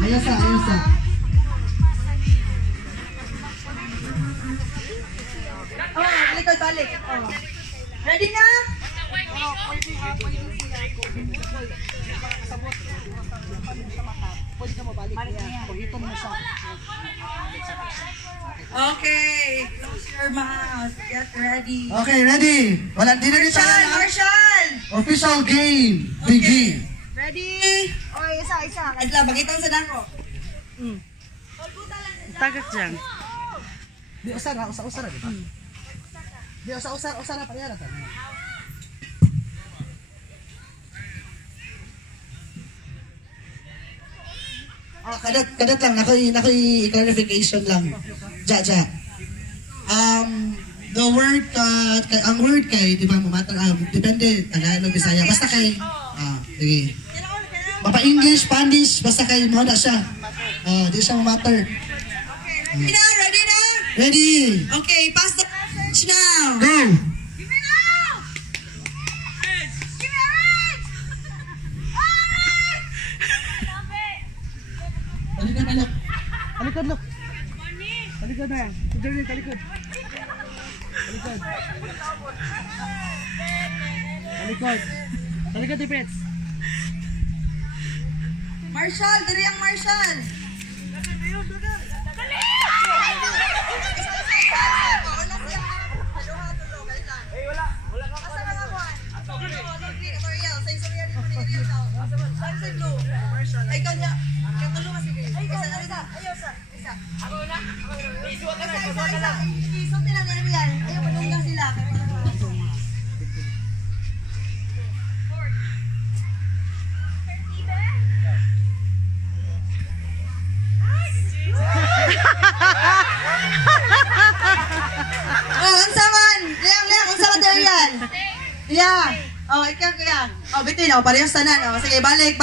Ayasa, ayasa. Likod balik. Ready na? Okay, close your mouth. Get ready. Okay, ready? Wala, di na rin tayo Marshall, na. Marshall! Official game. Begin. Ready? Okay, isa. Adla, bagitang sa dako. Tagak dyan. Di usara di ba? Di usara pa yara tayo. Kadat lang, nakoy clarification lang. Ja. The word ang word kay, di ba, depende, Tagalog, Bisaya, basta kay, sige. Mapa-English, Spanish, basta kay, mo na siya. Di siya matter. Ready na? Ready na? Ready? Okay, pass the message now. Go! Talikod, look. Talikod na yan. Talikod. Talikod. Talikod, Pets. Marshall, diri ang Marshall. Ay, kanya. Kaya tulungan sige. Ay, isa. Ako na. Isa. Isot nila nila yan. Ayaw, padunggan sila. Oh, unsa man? Liang, unsa man diri yan? Yeah. Oh, ikaw kuya. Oh, bitin. Oh, parehas tanan. Oh, sige, balik.